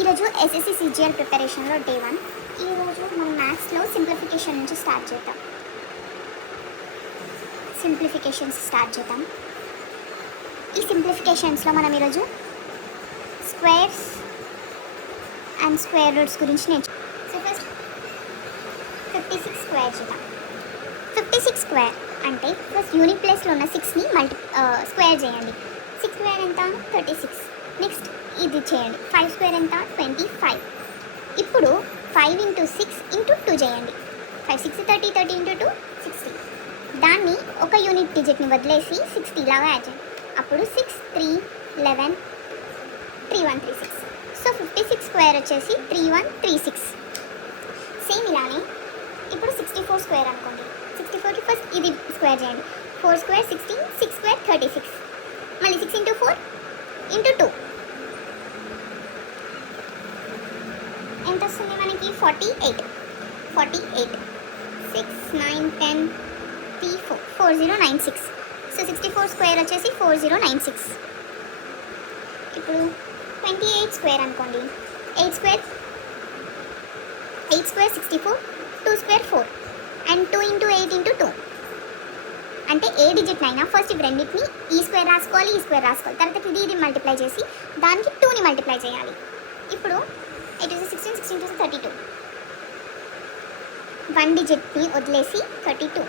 ఈరోజు SSC CGL ప్రిపరేషన్లో day 1. ఈరోజు మనం మ్యాథ్స్లో సింప్లిఫికేషన్ నుంచి స్టార్ట్ చేద్దాం. ఈ సింప్లిఫికేషన్స్లో మనం ఈరోజు స్క్వేర్స్ అండ్ స్క్వేర్ రూట్స్ గురించి నేర్చుకుందాం. సో ఫస్ట్ 56 స్క్వేర్ చేద్దాం. 56 స్క్వేర్ అంటే ఫస్ట్ యూనిట్ ప్లేస్లో ఉన్న 6ని స్క్వేర్ చేయండి. 6 స్క్వేర్ ఎంత? 36. నెక్స్ట్ ఇది చేయండి. 5 స్క్వేర్ ఎంత? 25. ఇప్పుడు 5 × 6 × 2 చేయండి. 5 6 30, 30 × 2 60. దాన్ని ఒక యూనిట్ డిజిట్ని వదిలేసి 60 లాగా యాడ్ చేయండి. అప్పుడు 6 3 11 3136. సో 56 స్క్వేర్ వచ్చేసి 3136. సేమ్ ఇలానే ఇప్పుడు 64 స్క్వేర్ అనుకోండి. 64కి ఫస్ట్ ఇది స్క్వేర్ చేయండి. 4 స్క్వేర్ 16, 6 స్క్వేర్ 36. మళ్ళీ 6 × 4 × 2 ఎంత వస్తుంది మనకి? 48. 6 9 10 3 4 4096. సో 64 స్క్వేర్ వచ్చేసి 4096. ఇప్పుడు 28 స్క్వేర్ అనుకోండి. 8 స్క్వేర్ 64, 2 స్క్వేర్ 4 అండ్ 2 × 8 × 2 అంటే ఏ డిజిట్ అయినా ఫస్ట్ ఇవి రెండింటిని ఈ స్క్వేర్ రాసుకోవాలి, తర్వాత ఇది మల్టిప్లై చేసి దానికి 2ని మల్టిప్లై చేయాలి. ఇప్పుడు 8 × 16, 16 × 32. 1 డిజిట్ని వదిలేసి 32.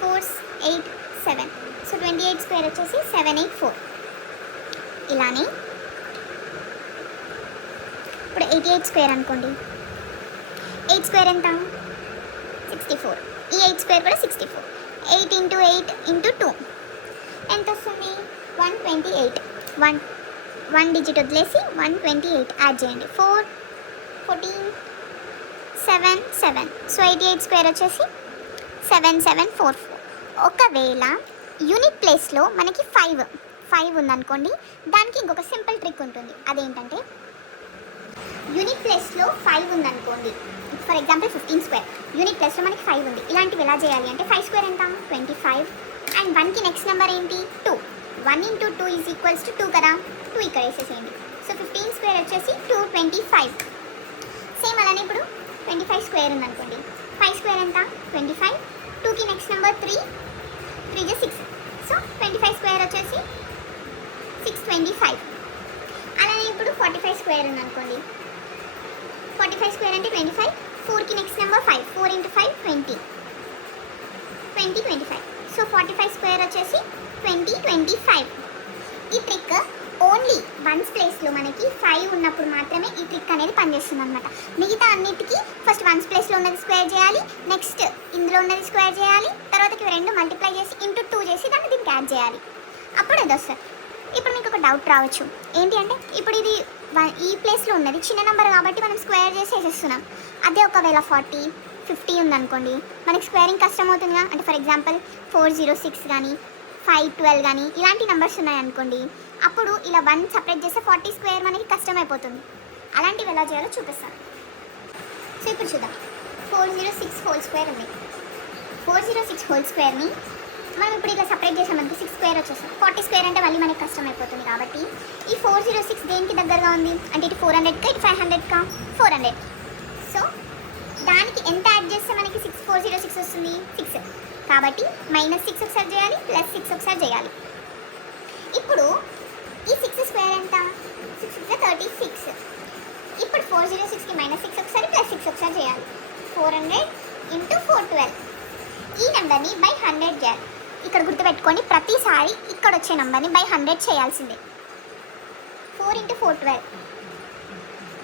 4 8 7. సో 28 స్క్వేర్ వచ్చేసి 784. ఇలానే ఇప్పుడు 88 స్క్వేర్ అనుకోండి. 8 స్క్వేర్ ఎంత? 64. ఈ 8 స్క్వేర్ కూడా 64. 8 × 8 × 2 ఎంత వస్తుంది? 128. 1 డిజిట్ వదిలేసి 128 యాడ్ చేయండి. 4 14 7 7. సో 88 స్క్వేర్ వచ్చేసి 7744. ఒకవేళ యూనిట్ ప్లేస్లో మనకి 5 ఉందనుకోండి, దానికి ఇంకొక సింపుల్ ట్రిక్ ఉంటుంది. అదేంటంటే యూనిట్ ప్లేస్లో 5 ఉందనుకోండి. ఫర్ ఎగ్జాంపుల్ 15 స్క్వేర్ యూనిట్ ప్లేస్లో మనకి 5 ఉంది. ఇలాంటివి ఎలా చేయాలి అంటే 5 స్క్వేర్ ఎంత? 25. అండ్ 1కి నెక్స్ట్ నెంబర్ ఏంటి? 2. 1 × 2 = 2 కదా. 2 ఇక్కడ వేసేసేయండి. సో 15 స్క్వేర్ వచ్చేసి 225. సేమ్ అలానే ఇప్పుడు 25 స్క్వేర్ ఉందనుకోండి. 5 స్క్వేర్ ఎంత? 25. 2కి నెక్స్ట్ నెంబర్ 3 × 6. సో 25 స్క్వేర్ వచ్చేసి 625. అలానే ఇప్పుడు 45 స్క్వేర్ ఉందనుకోండి. 45 స్క్వేర్ అంటే 25. 4కి నెక్స్ట్ నెంబర్ 5. 4 × 5 20. 25. సో 45 స్క్వేర్ వచ్చేసి 2025. ఈ ట్రిక్ ఓన్లీ వన్స్ ప్లేస్లో మనకి 5 ఉన్నప్పుడు మాత్రమే ఈ ట్రిక్ అనేది పనిచేస్తుంది అనమాట. మిగతా అన్నిటికీ ఫస్ట్ వన్స్ ప్లేస్లో ఉన్నది స్క్వేర్ చేయాలి, నెక్స్ట్ ఇందులో ఉన్నది స్క్వేర్ చేయాలి, తర్వాతకి రెండు మల్టిప్లై చేసి × 2 చేసి దాన్ని దీనికి యాడ్ చేయాలి. అప్పుడు అది వస్తుంది. ఇప్పుడు మీకు ఒక డౌట్ రావచ్చు. ఏంటి అంటే ఇప్పుడు ఇది ఈ ప్లేస్లో ఉన్నది చిన్న నెంబర్ కాబట్టి మనం స్క్వేర్ చేసి వేసేస్తున్నాం. అదే ఒకవేళ 40 50 ఉందనుకోండి, మనకి స్క్వేరింగ్ కష్టం అవుతుందిగా. అంటే ఫర్ ఎగ్జాంపుల్ 406 కానీ 512 కానీ ఇలాంటి నెంబర్స్ ఉన్నాయనుకోండి, అప్పుడు ఇలా 1 సపరేట్ చేస్తే 40 స్క్వేర్ మనకి కష్టమైపోతుంది. అలాంటివి ఎలా చేయాలో చూపిస్తాను. సో ఇప్పుడు చూద్దాం. 406 హోల్ స్క్వేర్ ఉంది. 406 హోల్ స్క్వేర్ని మనం ఇప్పుడు ఇలా సపరేట్ చేసామనుకో 6 స్క్వేర్ వచ్చేస్తాం. 40 స్క్వేర్ అంటే మళ్ళీ మనకి కష్టం అయిపోతుంది. కాబట్టి ఈ 406 దేనికి దగ్గరగా ఉంది అంటే ఇటు 400కా ఇటు 500కా? 400. సో దానికి ఎంత యాడ్ చేస్తే మనకి 406 వస్తుంది? 6. కాబట్టి -6 ఒకసారి చేయాలి, +6 ఒకసారి చేయాలి. ఇప్పుడు ఈ 6 స్క్వేర్ ఎంత? 6 × 36. ఇప్పుడు 406కి -6 ఒకసారి +6 ఒకసారి చేయాలి. 400 × 412. ఈ నెంబర్ని బై 100 చేయాలి. ఇక్కడ గుర్తుపెట్టుకొని ప్రతిసారి ఇక్కడ వచ్చే నెంబర్ని బై 100 చేయాల్సిందే. 4 × 412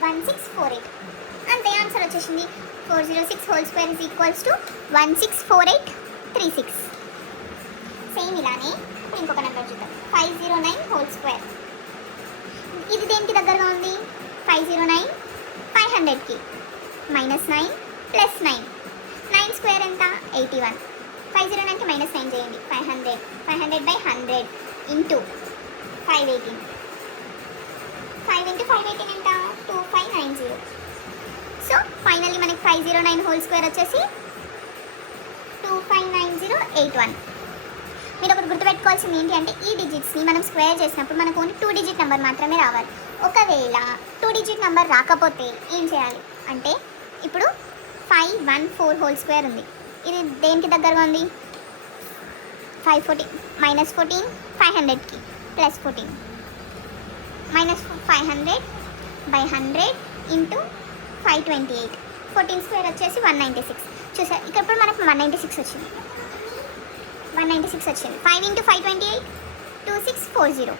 1648. అంతే, ఆన్సర్ వచ్చేసింది. 406 హోల్ స్క్వేర్ = 164836. సేమ్ ఇలానే ఇప్పుడు ఇంకొక నెంబర్ చూద్దాం. 509 హోల్ స్క్వేర్. ఇది దేనికి దగ్గరగా ఉంది? 509 500కి. -9 +9. 9 స్క్వేర్ ఎంత? 81. 509కి -9 చేయండి. 500 500/100 × 518. 5 × 518 ఎంత? 2590. సో ఫైనల్లీ మనకి 509 హోల్ స్క్వేర్ వచ్చేసి 259081. మీరు ఒకటి గుర్తుపెట్టుకోవాల్సింది ఏంటి అంటే ఈ డిజిట్స్ని మనం స్క్వేర్ చేసినప్పుడు మనకు ఓన్లీ 2 డిజిట్ నెంబర్ మాత్రమే రావాలి. ఒకవేళ 2 డిజిట్ డిజిట్ నెంబర్ రాకపోతే ఏం చేయాలి అంటే ఇప్పుడు 514 హోల్ స్క్వేర్ ఉంది. ఇది దేనికి దగ్గరగా ఉంది? 514 మైనస్ 14 500కి plus 14 minus 500 by 100 into 528 14 square వచ్చేసి 196. చూసారు ఇక్కడ ఇప్పుడు మనకు 196 వచ్చింది. 196 వచ్చింది. 5 ఇంటూ 528 2640.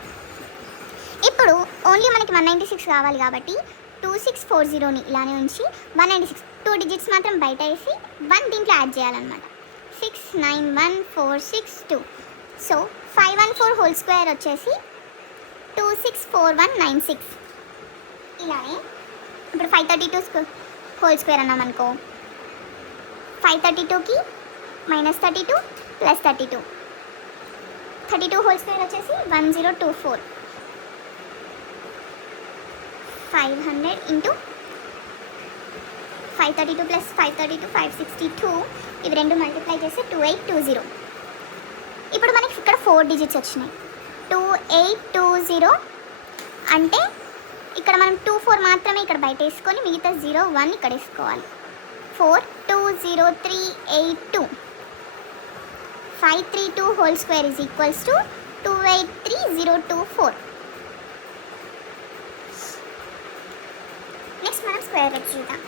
ఇప్పుడు ఓన్లీ మనకి 196 కావాలి కాబట్టి 2640ని ఇలానే ఉంచి 196 2 డిజిట్స్ మాత్రం బయట వేసి 1 దీంట్లో యాడ్ చేయాలన్నమాట. 691462. సో 514 హోల్ స్క్వేర్ వచ్చేసి 264196. ఇలానే ఇప్పుడు 532 హోల్ స్క్వేర్ అన్నాం అనుకో, 532కి మైనస్ 32 ప్లస్ 32 హోల్ స్క్వేర్ వచ్చేసి 1024. 500 ఇంటూ 532 ప్లస్ 532 562. ఇవి రెండు మల్టిప్లై చేస్తే 2820. ఇప్పుడు మనకి ఇక్కడ 4 డిజిట్స్ వచ్చినాయి. 2820 అంటే ఇక్కడ మనం 24 మాత్రమే ఇక్కడ బయట వేసుకొని మిగతా 01 ఇక్కడ వేసుకోవాలి. 420382. 532 whole square is equals to 283024. Next మనం స్క్వేర్ రూట్స్ చూద్దాం.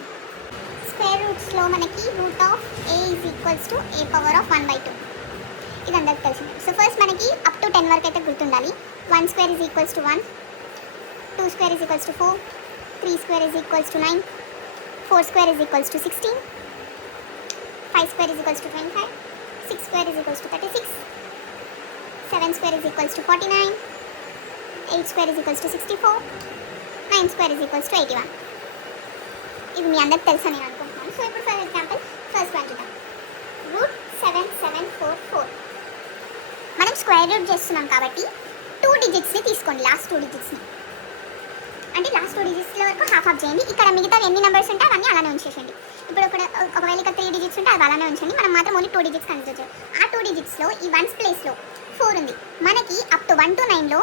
స్క్వేర్ రూట్స్లో మనకి root of A is equals to A power of 1/2. ఇది అందరికి తెలిసింది. సో ఫస్ట్ మనకి అప్ టు 10 వరకు అయితే గుర్తుండాలి. 1 square is equals to 1, 2 square is equals to 4, 3 square is equals to 9, 4 square is equals to 16, 5 square is equals to 25, 6 square is equals to 36, 7 square is equals to 49, 8 square is equals to 64, 9 square is equals to 81. ఇది మీ అందరికి తెలుసా నేను అనుకుంటున్నాను. So ఇప్పుడు for example first one చూద్దాం. Route 7744. మనం square root చేస్తున్నాం కాబట్టి 2 డిజిట్స్ని తీసుకోండి. లాస్ట్ 2 డిజిట్స్ని అంటే లాస్ట్ 2 డిజిట్స్లో వరకు హాఫ్ చేయండి. ఇక్కడ మిగతా ఎన్ని నెంబర్స్ ఉంటే అవన్నీ అలానే ఉంచేసండి. ఇప్పుడు ఒకవేళ ఇక్కడ 3 డిజిట్స్ ఉంటే అది అలానే ఉంచండి. మనం మాత్రం ఓన్లీ 2 డిజిట్స్ కన్సిడర్ చేయాలి. ఆ 2 డిజిట్స్లో ఈ 1's ప్లేస్లో 4 ఉంది. మనకి అప్ టు 1 to 9లో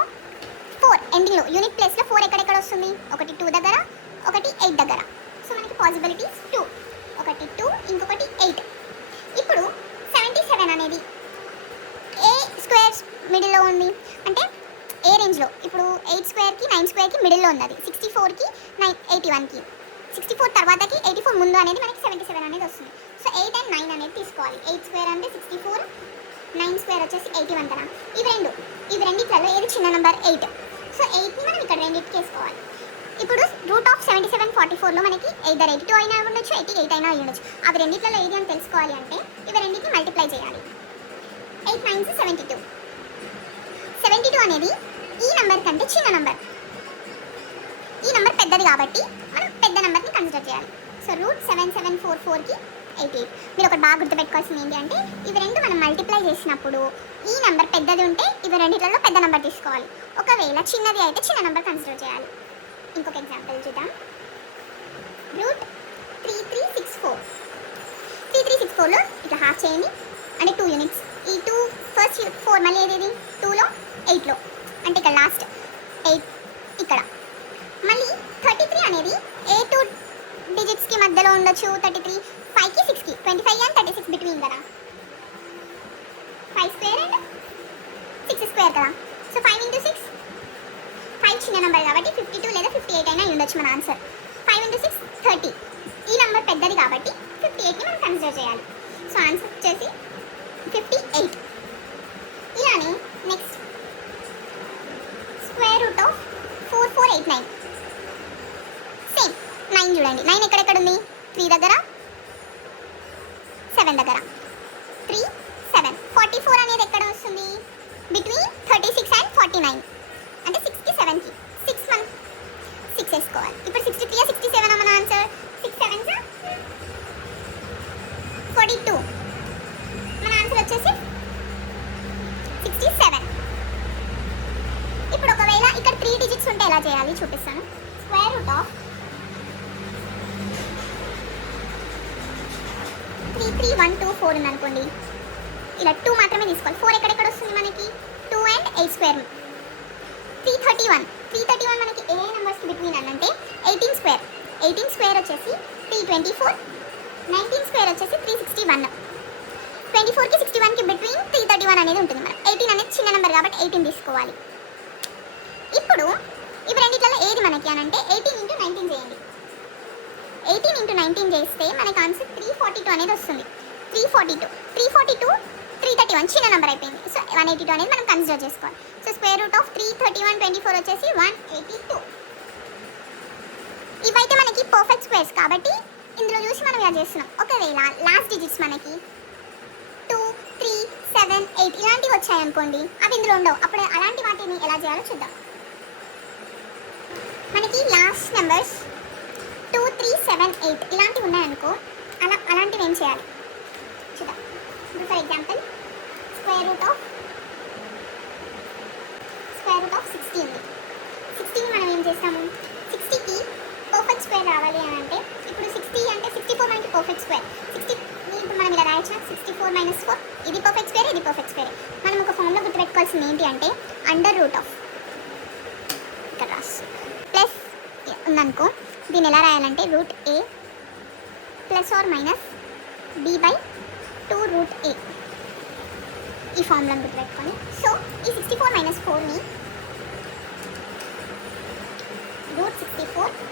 4 ఎండింగ్లో యూనిట్ ప్లేస్లో 4 ఎక్కడెక్కడ వస్తుంది? ఒకటి 2 దగ్గర, ఒకటి 8 దగ్గర. సో మనకి పాసిబిలిటీస్ 2, ఒకటి 2 ఇంకొకటి 8. ఇప్పుడు 77 అనేది ఏ స్క్వేర్స్ మిడిల్లో ఉంది అంటే ఏ రేంజ్లో? ఇప్పుడు 8 స్క్వేర్కి 9 స్క్వేర్కి మిడిల్లో ఉంది. అది 64కి 81కి. 64 తర్వాతకి 84 ముందు అనేది మనకి 77 అనేది వస్తుంది. సో 8 and 9 అనేది తీసుకోవాలి. 8 స్క్వేర్ అంటే 64, 9 స్క్వేర్ వచ్చేసి 81 కదా. ఇవి రెండిట్లలో ఏది చిన్న నెంబర్? 8. సో 8ని మనం ఇక్కడ రెండింటికి వేసుకోవాలి. ఇప్పుడు రూట్ ఆఫ్ 7744లో మనకి either 82 అయినా ఉండొచ్చు, 88 అయినా అయి ఉండొచ్చు. అవి రెండిట్లలో ఏది అని తెలుసుకోవాలి అంటే ఇవి రెండింటిని మల్టిప్లై చేయాలి. 8 9 72. 72 అనేది ఈ నెంబర్ కంటే చిన్న నెంబర్. ఈ నెంబర్ పెద్దది కాబట్టి మనం పెద్ద నెంబర్ని కన్సిడర్ చేయాలి. సో రూట్ 7744కి 88. మీరు ఒకటి బాగా గుర్తుపెట్టుకోవాల్సింది ఏంటి అంటే ఇవి రెండు మనం మల్టిప్లై చేసినప్పుడు ఈ నెంబర్ పెద్దది ఉంటే ఇవి రెండిట్లలో పెద్ద నెంబర్ తీసుకోవాలి. ఒకవేళ చిన్నది అయితే చిన్న నెంబర్ కన్సిడర్ చేయాలి. ఇంకొక ఎగ్జాంపుల్ చూద్దాం. రూట్ 3364. 3364లో ఇట్లా హాఫ్ చేయండి అంటే 2 యూనిట్స్. ఈ 2 ఫస్ట్ 4 మళ్ళీ ఏది 2లో 8లో అంటే ఇక్కడ లాస్ట్ 8 ఇక్కడ. మళ్ళీ 33 అనేది ఏ 2 డిజిట్స్కి మధ్యలో ఉండొచ్చు? 33 5కి 6కి 25 and 36 బిట్వీన్ కదా. 5 స్క్వేర్ అండ్ 6 స్క్వేర్ కదా. సో 5 into 6, 5 చిన్న నెంబర్ కాబట్టి 52 లేదా 58 అయినా ఉండొచ్చు మన ఆన్సర్. 5 into 6 30. ఈ నెంబర్ పెద్దది కాబట్టి 58ని మనం కన్సిడర్ చేయాలి. సో ఆన్సర్ వచ్చేసి 58. ఇలానే next square root of 4489. Same 9 చూడండి. 9 ఎక్కడెక్కడ ఉంది? 3 దగ్గర, 7 దగ్గర. 3 7. 44 అనేది ఎక్కడ వస్తుంది? బిట్వీన్ 36 and 49 అంటే 6కి 7కి. 6 వేసుకోవాలి. ఇప్పుడు 63 67 మన ఆన్సర్. 6 7s 42. మన ఆన్సర్ వచ్చేసి 67. ఇప్పుడు ఒకవేళ ఇక్కడ 3 డిజిట్స్ ఉంటే ఎలా చేయాలి చూపిస్తాను. స్క్వేర్ రూట్ ఆఫ్ 33124 ఉంది అనుకోండి. ఇలా 2 మాత్రమే తీసుకోవాలి. 4 ఎక్కడెక్కడ వస్తుంది మనకి? 2 and 8 స్క్వేర్. 331 331 మనకి ఏ నెంబర్స్కి బిట్వీన్ అని అంటే 18 స్క్వేర్. 18 స్క్వేర్ వచ్చేసి 324, 19 స్క్వేర్ వచ్చేసి 361. 24కి 61కి బిట్వీన్ 331 అనేది ఉంటుంది. మనం 18 అనేది చిన్న నెంబర్ కాబట్టి 18 తీసుకోవాలి. ఇప్పుడు ఇవి రెండిట్లలో ఏది మనకి అని అంటే 18 ఇంటూ 19 చేయండి. 18 ఇంటూ 19 చేస్తే మనకి ఆన్సర్ 342 అనేది వస్తుంది. 342 331 చిన్న నెంబర్ అయిపోయింది. సో 182 అనేది మనం కన్సిడర్ చేసుకోవాలి. సో స్క్వేర్ రూట్ ఆఫ్ 331 24 వచ్చేసి 182. ఇవైతే మనకి పర్ఫెక్ట్ స్క్వేర్స్ కాబట్టి ఇందులో చూసి మనం ఇలా చేస్తున్నాం. ఒకవేళ లాస్ట్ డిజిట్స్ మనకి 2, 3, 7, 8 ఇలాంటివి వచ్చాయనుకోండి, అవి ఇందులో ఉండవు. అప్పుడు అలాంటి వాటిని ఎలా చేయాలో చూద్దాం. మనకి లాస్ట్ నెంబర్స్ 2, 3, 7, 8 ఇలాంటివి ఉన్నాయనుకో, అలాంటివి ఏం చేయాలి చూద్దాం. ఇప్పుడు for example square root of 60 ఉంది. 60ని మనం ఏం చేస్తాము, 60కి పర్ఫెక్ట్ స్క్వేర్ రావాలి అని అంటే ఇప్పుడు 60 అంటే 64 మనకి పర్ఫెక్ట్ స్క్వేర్. 60 ఇప్పుడు మనం ఇలా రాయొచ్చిన 64 - 4 ఇది పర్ఫెక్ట్ స్క్వేర్, ఇది పర్ఫెక్ట్ స్క్వేర్. మనం ఒక ఫామ్లో గుర్తుపెట్టుకోవాల్సింది ఏంటి అంటే అండర్ రూట్ ఆఫ్ ఇక్కడ రాసు ప్లస్ ఉందనుకో, దీన్ని ఎలా రాయాలంటే root a plus r minus b/2 root a. ఈ ఫార్ములాను గుర్తుపెట్టుకొని సో ఈ 64 - 4ని రూట్ 64 -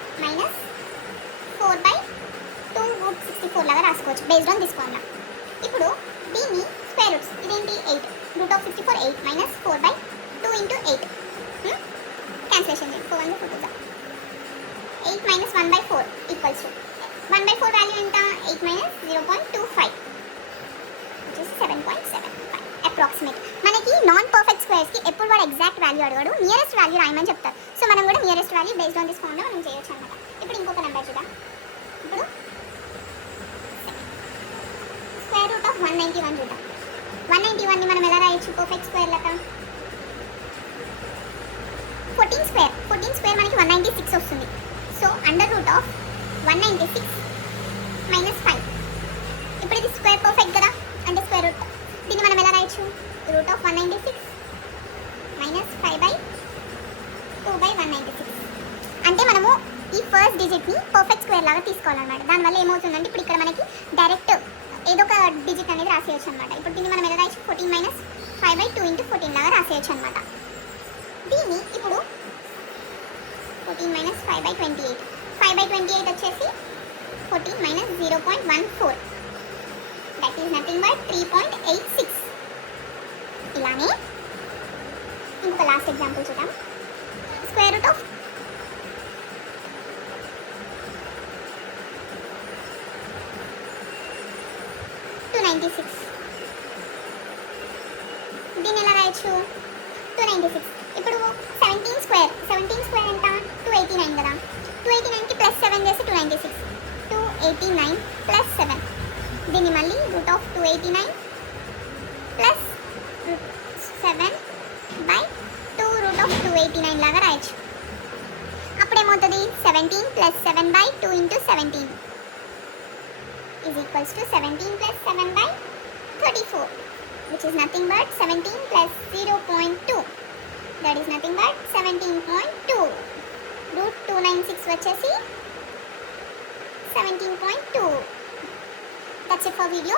4/2 రూట్ 64 లాగా రాసుకోవచ్చు బేస్డ్ ఆన్ దిస్ ఫార్ములా. ఇప్పుడు దీన్ని స్క్వేర్ రూట్స్ ఇదేంటి 8 రూట్ ఆఫ్ 64 8 - 4/2 ఇంటూ 8 క్యాన్సిలేషన్ చేయండి. 4 1 4 8 - 1/4 ఈక్వల్స్ టు 1/4 వాల్యూ ఎంత 8 - 0.25 which is 7.75 అప్రాక్సిమేట్. మనకి నాన్ పర్ఫెక్ట్ స్క్వేర్స్కి ఎప్పుడు వాడు ఎగ్జాక్ట్ వాల్యూ అడగడు, నియరెస్ట్ వాల్యూ రాయమని చెప్తారు. సో మనం కూడా nearest value based on this formula మనం చేయొచ్చు అనమాట. ఇప్పుడు ఇంకొక నెంబర్ చూద్దాం. ఇప్పుడు స్క్వేర్ రూట్ ఆఫ్ 191 చూద్దాం. 191ని మనం ఎలా రాయొచ్చు పర్ఫెక్ట్ స్క్వేర్ లెక్క 14 స్క్వేర్ మనకి 196 వస్తుంది. So under root of 196 - 5. ఇప్పుడు ఇది స్క్వేర్ పర్ఫెక్ట్ కదా అంటే స్క్వేర్ రూట్. దీన్ని మనం ఎలా రాయొచ్చు రూట్ ఆఫ్ 196 - 5/2/196. అంటే మనము ఈ ఫస్ట్ డిజిట్ని పర్ఫెక్ట్ స్క్వేర్ లాగా తీసుకోవాలన్నమాట. దానివల్ల ఏమవుతుందంటే ఇప్పుడు ఇక్కడ మనకి డైరెక్ట్ ఏదో ఒక డిజిట్ అనేది రాసేయచ్చు అనమాట. ఇప్పుడు దీన్ని మనం ఎలా రాయొచ్చు 14 - 5/2 ఇంటూ 14 లాగా రాసేయచ్చు అనమాట. దీన్ని ఇప్పుడు 14 - 5/28 5/28 వచ్చేసి 14 - 0.14 దట్ ఈస్ నథింగ్ బట్ 3.86. ఇలానే ఇంకొక లాస్ట్ ఎగ్జాంపుల్ చూద్దాం. స్క్వేర్ రూట్ ఆఫ్ 296 దీన్ని ఎలా రాయొచ్చు 296. ఇప్పుడు 17 స్క్వేర్ ఎంత 289 కదా. 289కి +7 చేసి 296 289 + 7. దీన్ని మళ్ళీ రూట్ ఆఫ్ 289 + 7/2 రూట్ ఆఫ్ 289 లాగా రాయొచ్చు. అప్పుడేమవుతుంది 17 + 7/2 into 17 is equals to 17 + 7/34 which is nothing but 17 + 0.2 that is nothing but 17.2. Route 296 వచ్చేసి 17.2. That's it for video.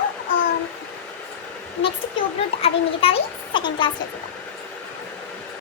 Next cube root అవి మిగతావి సెకండ్ క్లాస్లో చూద్దాం.